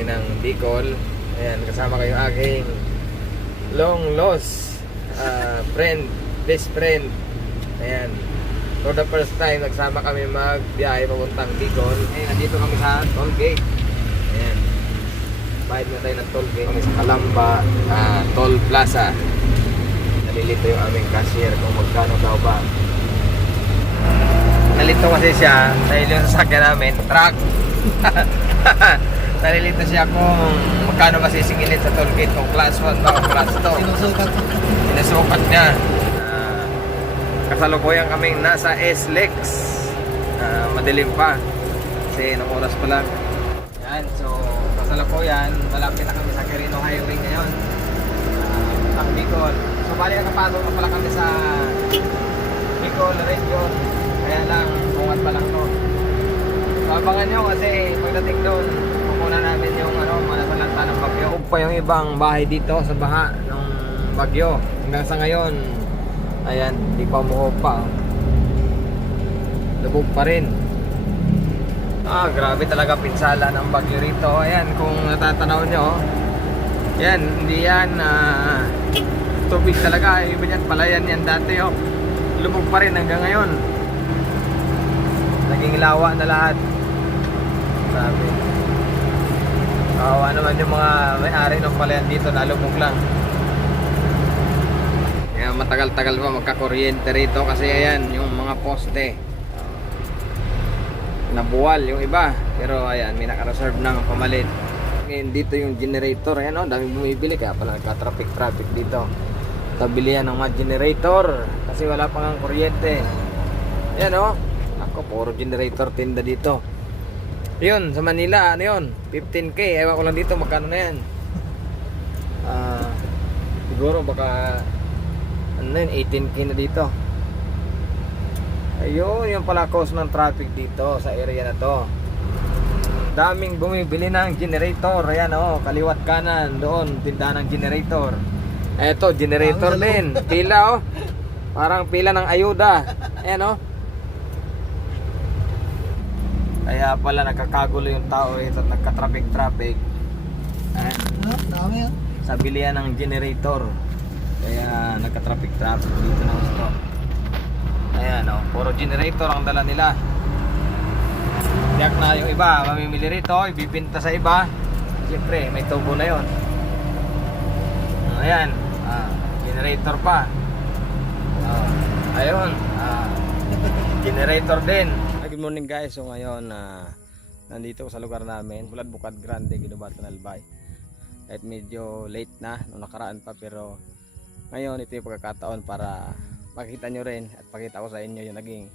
kami ng Bicol. Ayan, kasama ko yung aking long lost ah, friend, best friend. Ayan. For the first time, nagsama kami magbiyahe papuntang Bicol. Ayan, nandito kami sa toll gate. Ayan. Bayad na tayo ng toll gate. Kami sa Kalamba, ah, Toll Plaza. Nalilito yung aming cashier kung magkano daw ba. Nalito kasi siya dahil yung sasakyan namin, truck. Nalilito siya kung magkano ba sisingilin sa toll gate kung class 1 ba o class 2. Sinusukat. Sinusukat niya. Ah, kasalukuyan kaming nasa S-Lex. Ah, madilim pa. Kasi nung oras pa lang. Yan, so kasalukuyan, malapit na kami sa Quirino Highway ngayon. Ah, ang Bicol. So bali nakapasok na pala kami sa Bicol region. Kaya lang, bungat pa lang to. So abangan nyo kasi pagdating doon, kukunan namin yung ano, manasalanta ng bagyo. Pa yung ibang bahay dito sa baha ng bagyo. Hanggang sa ngayon, ayan, di pa umuhog pa. Lubog pa rin. Ah, grabe talaga pinsala ng bagyo rito. Ayan, kung natatanaw nyo, yan, hindi yan ah, tubig talaga. Iba yan, palayan yan dati. Oh. Lubog pa rin hanggang ngayon. Naging lawa na lahat. Sabi. Kawawa naman yung mga may-ari ng palayan dito na lubog lang. Kaya matagal-tagal pa magkakuryente rito kasi ayan, yung mga poste. Nabuwal yung iba. Pero ayan, may naka-reserve ng pamalit. Ngayon dito yung generator. Ayan o, daming bumibili. Kaya pala nagka-traffic-traffic dito. Tabilihan ng mga generator. Kasi wala pang ang kuryente. Ayan o. Ako, puro generator tinda dito. Yun, sa Manila, ano yun? 15k. Ewan ko lang dito, magkano na yan? Ah, siguro baka ano yun, 18k na dito. Ayun, yung pala cause ng traffic dito sa area na to. Daming bumibili ng generator. Ayan oh, kaliwat kanan doon, tindahan ng generator. Eto, generator din. Pila oh. Parang pila ng ayuda. Ayan oh. Kaya pala nagkakagulo yung tao ito at nagka-traffic-traffic. Ah, dami ah. sa bilihan ng generator. Kaya nagka-traffic-traffic dito na gusto. Ayan o, puro generator ang dala nila. Tiyak na yung iba, mamimili rito, ibibinta sa iba. Siyempre, may tubo na yon. Ayan, ah, generator pa. Ah, ayun, ah, generator din. Morning guys, so ngayon ah, nandito ko sa lugar namin, Bulad Bukad Grande, Ginubatan Albay kahit medyo late na nung nakaraan pa pero ngayon ito yung pagkakataon para makita nyo rin at pakita ko sa inyo yung naging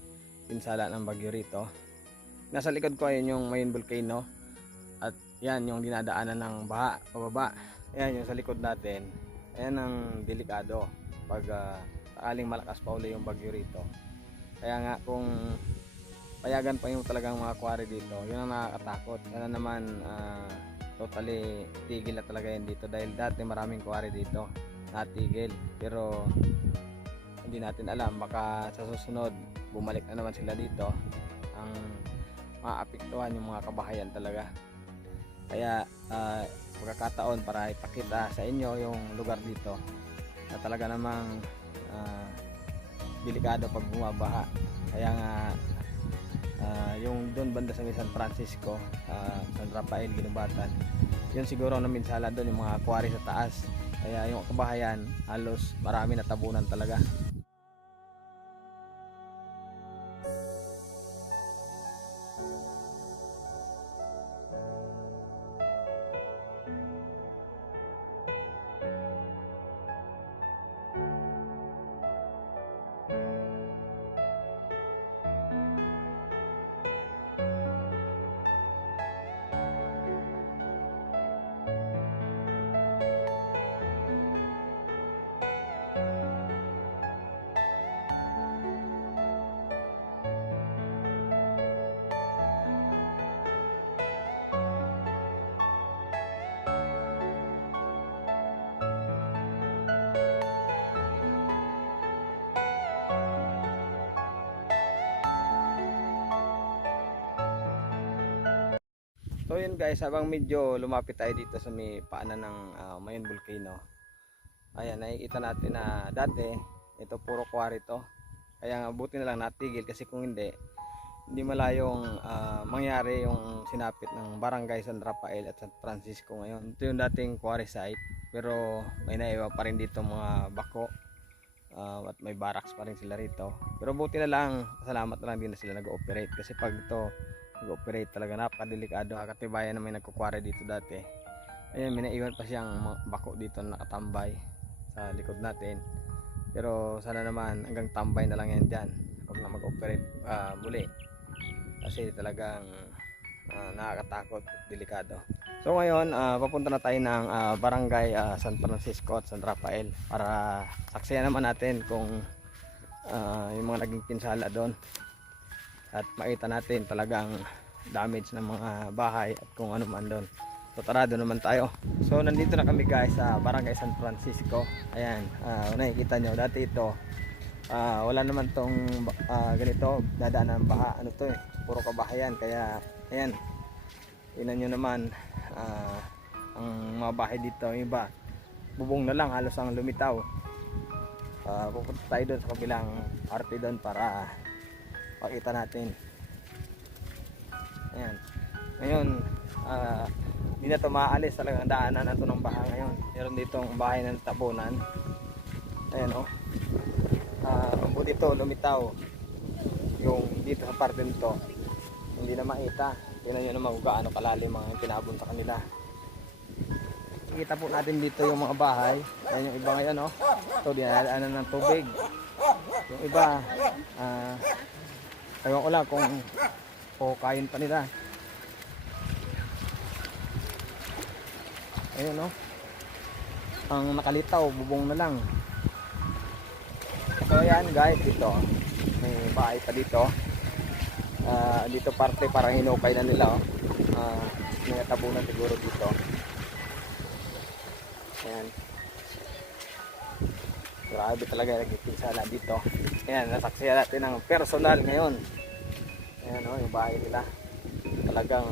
pinsala ng bagyo rito. Nasa likod ko ayun yung main volcano at yan yung dinadaanan ng baha pababa. Yan yung sa likod natin ayan ang delikado pag uh, sakaling malakas pa uli yung bagyo rito. Kaya nga kung payagan pa yung talagang mga quarry dito. Yun ang nakakatakot. Kaya naman ah, totally tigil na talaga yan dito dahil dati maraming quarry dito. Natigil pero hindi natin alam. Baka sa susunod bumalik na naman sila dito. Ang maapektuhan yung mga kabahayan talaga. Kaya uh, pagkakataon para ipakita sa inyo yung lugar dito na talaga namang ah, delikado pag bumabaha. Kaya nga Ah, yung doon banda sa San Francisco, ah, San Rafael, Ginubatan. Yun siguro ang naminsala doon yung mga quarry sa taas. Kaya yung kabahayan, halos marami natabunan talaga. So yun guys, habang medyo lumapit tayo dito sa may paanan ng ah, Mayon Volcano. Ayan, nakikita natin na dati, ito puro quarry to. Kaya nga buti na lang natigil kasi kung hindi, hindi malayong ah, mangyari yung sinapit ng Barangay San Rafael at San Francisco ngayon. Ito yung dating quarry site, pero may naiwan pa rin dito mga bako. Ah, at may barracks pa rin sila rito. Pero buti na lang, salamat na lang din na sila nag-ooperate kasi pag ito nag-operate talaga. Napakadelikado. Katibayan na may nagkukwari dito dati. Ayun may naiwan pa siyang mga bako dito na nakatambay sa likod natin. Pero sana naman hanggang tambay na lang yan dyan. Huwag na mag-operate ah, muli. Kasi talagang ah, nakakatakot at delikado. So ngayon ah, papunta na tayo ng ah, barangay ah, San Francisco at San Rafael para saksiyan naman natin kung ah, yung mga naging pinsala doon at makita natin talagang damage ng mga bahay at kung ano man doon. So tara doon naman tayo. So nandito na kami guys sa Barangay San Francisco. Ayan, uh, nakikita nyo dati ito ah, wala naman tong ah, ganito dadaan ng baha. Ano to eh, puro kabahayan kaya ayan. Tingnan nyo naman ah, ang mga bahay dito, iba bubong na lang halos ang lumitaw. Ah, pupunta tayo doon sa kabilang parte doon para pakita natin. Ayan. Ngayon ah, hindi na ito maaalis talagang daanan na ito ng baha ngayon. Meron ditong bahay ng tabunan. Ayan o uh, buti ito lumitaw. Yung dito sa parte nito hindi na makita. Tingnan nyo naman kung gaano kalalim mga pinabon sa kanila. Kita po natin dito yung mga bahay. Ayan yung iba ngayon, no? Ito, dinadaanan ng tubig. Yung iba, ah, Ewan ko lang kung kukain pa nila. Ayun no. Ang nakalitaw, bubong na lang. So ayan guys, dito. May bahay pa dito. Ah, dito parte parang hinukay na nila oh. Ah, may tabunan siguro dito. Ayan. Grabe talaga nagpipinsala dito. Ayan, nasaksiyan natin ng personal ngayon. Ayan o, yung bahay nila. Talagang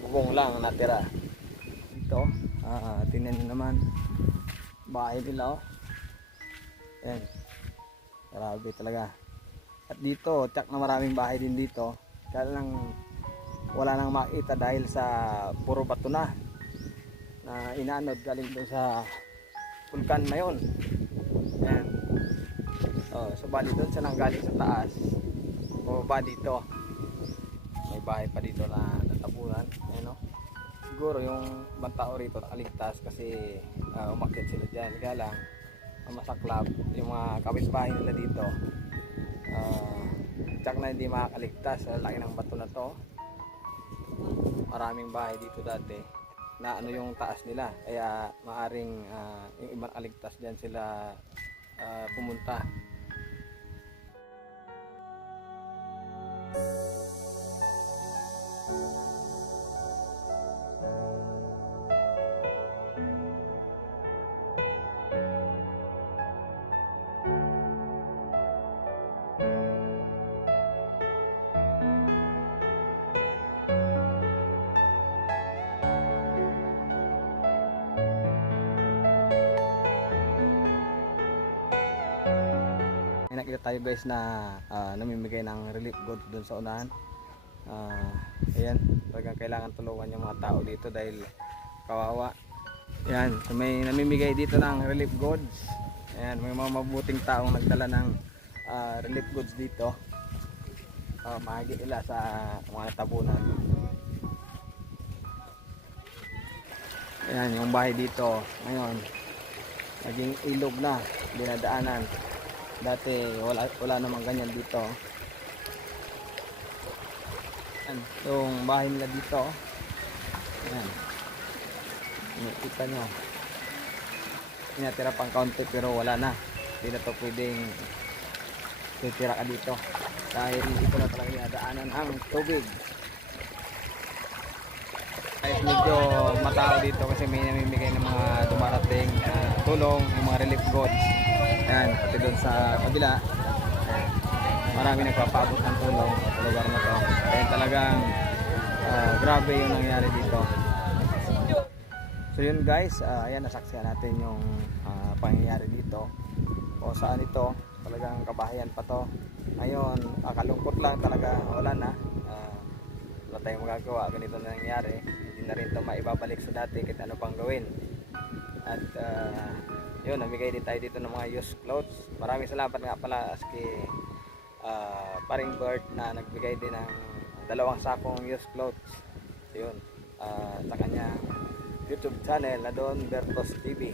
bubong lang ang natira. Dito, ah, tingnan nyo naman. Bahay nila o. Ayan. Grabe talaga. At dito, tsak na maraming bahay din dito. Kaya lang wala nang makita dahil sa puro bato na na inanod galing doon sa vulkan na yun. Ayan. Oh, so bali doon siya nang galing sa taas. O ba dito. May bahay pa dito na natabunan. Ayan o. Siguro yung bantao rito nakaligtas kasi uh, umakyat sila dyan. Kaya ang masaklap, yung mga kapitbahay nila dito, uh, tsak na hindi makakaligtas. Sa laki ng bato na to. Maraming bahay dito dati na ano yung taas nila kaya maaring ah, yung ibang aligtas diyan sila ah, pumunta tayo guys na ah, namimigay ng relief goods doon sa unahan. Ah, ayan, talagang kailangan tulungan yung mga tao dito dahil kawawa. Ayan, so may namimigay dito ng relief goods. Ayan, may mga mabuting taong nagdala ng ah, relief goods dito. Uh, mahagi nila sa mga tabunan. Ayan, yung bahay dito ngayon naging ilog na dinadaanan dati wala wala namang ganyan dito. Ayan, yung bahay nila dito. Ayan nakikita nyo. Inatira pang kaunti pero wala na. Hindi na to pwedeng titira ka dito. Dahil dito na talaga dinadaanan ang tubig. Kahit medyo matao dito kasi may namimigay ng mga dumarating uh, tulong, yung mga relief goods. Ayan, pati doon sa kabila. Marami nagpapaabot ng tulong sa lugar na to. Kaya talagang Ah, grabe yung nangyari dito. So yun guys, ah, ayan nasaksihan natin yung ah, pangyayari dito. O saan ito, talagang kabahayan pa to. Ngayon, kakalungkot lang talaga, wala na. Ah, wala tayong magagawa, ganito na nangyari. Hindi na rin ito maibabalik sa dati kahit ano pang gawin. At ah, yun, namigay din tayo dito ng mga used clothes. Maraming salamat nga pala kay ah, paring Bert na nagbigay din ng dalawang sakong used clothes. Yun, ah, sa kanya YouTube channel na doon Bertos TV.